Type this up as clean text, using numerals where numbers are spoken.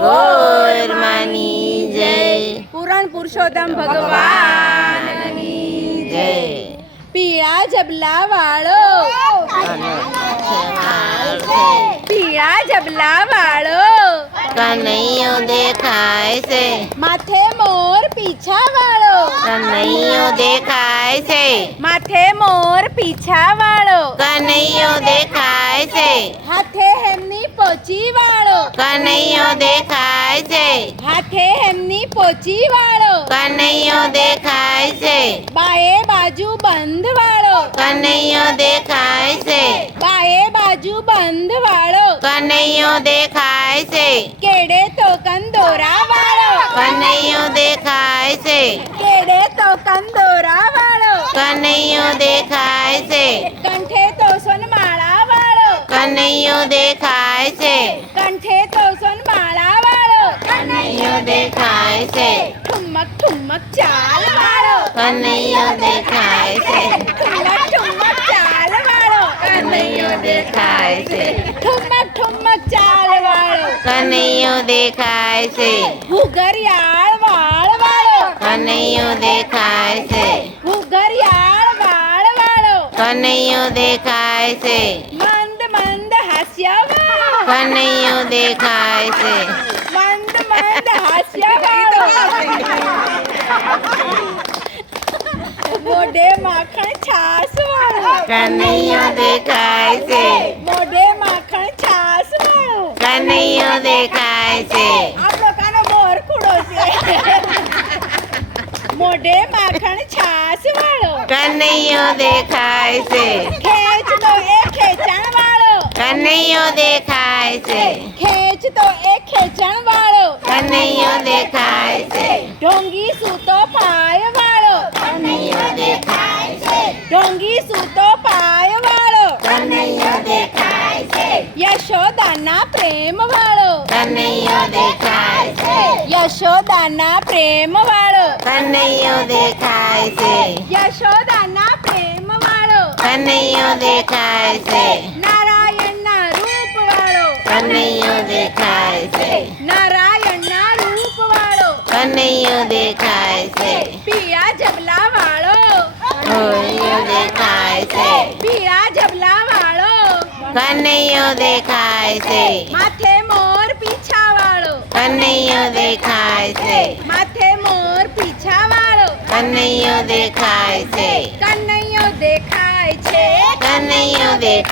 ઠાકોર માની જય, પુરાણ પુરુષોત્તમ ભગવાનની જય। પીળા જબલા વાળો, પીળા જબલા વાળો, કનૈયો દેખાય છે, માથે મોર પીછા વાળો, કનૈયો દેખાય છે, માથે મોર પીછા વાળો, કનૈયો દેખાય છે, હાથે હેમની પોચી વાળો, કનૈયો દેખાય છે, હાથે હેમની પોચી વાળો, કનૈયો દેખાય છે, બાએ બાજુ બંધ વાળો, કનૈયો દેખાય છે, બાએ બાજુ બંધ વાળો, કનૈયો દેખાય છે, કેડે તો કંદોરા વાળો, કનૈયો દેખાય છે, કેડે તો કંદોરા વાળો, કનૈયો દેખાય છે, કંઠે તો સોનમાળા વાળો, કનૈયો દેખાય છે, કંઠે તો સોનમાળા વાળો, કનૈયો દેખાય છે, ઠુમક ઠુમક ચાલ વાળો, કનૈયો દેખાય છે, ઠુમક ઠુમક ચાલ વાળો, કનૈયો દેખાય છે, ઠુમક ઠુમક ચાલ વાળો, કનૈયો દેખાય છે, ઘુઘરિયાળ વાળ વાળો, કનૈયો દેખાય છે, ઘુઘરિયાળ વાળ વાળો, કનૈયો દેખાય છે, મંદ મંદ હાસ્ય વાળો, કનૈયો દેખાય છે, મંદ મંદ હાસ્ય વાળો, મોઢે માખણ છાસ વાળો, કનૈયો દેખાય છે, મોઢે માખણ છાસ વાળો, કનૈયો દેખાય છે, આપણો કાનો મોર ખુડો છે, મોઢે માખણ છાસ વાળો, કનૈયો દેખાય છે, ખેંચ તો એ ખેંચણ વાળો, કનૈયો દેખાય છે, ખેંચ તો એ ખેંચણ વાળો, કનૈયો દેખાય છે, ઢોંગી સૂતો પાય વાળો, કનૈયો દેખાય છે, ઢોંગી સૂતો પાય વાળો, કનૈયો દેખાય છે, યશોદાના પ્રેમ વાળો, કનૈયો દેખાય છે, યશોદાના પ્રેમ વાળો, કનૈયો દેખાય છે, યશોદાના પ્રેમ વાળો, કનૈયો દેખાય છે, નારાયણના રૂપ વાળો, કનૈયો દેખાય છે, નારાયણના રૂપ વાળો, કનૈયો દેખાય છે, પીળા જબલા વાળો, કનૈયો દેખાય છે, પીળા જબલા વાળો, કનૈયો દેખાય છે, માથે મોર પીછા વાળો, કનૈયો દેખાય છે, માથે મોર પીછા વાળો, કનૈયો દેખાય છે, કનૈયો દેખાય છે, કનૈયો દેખાય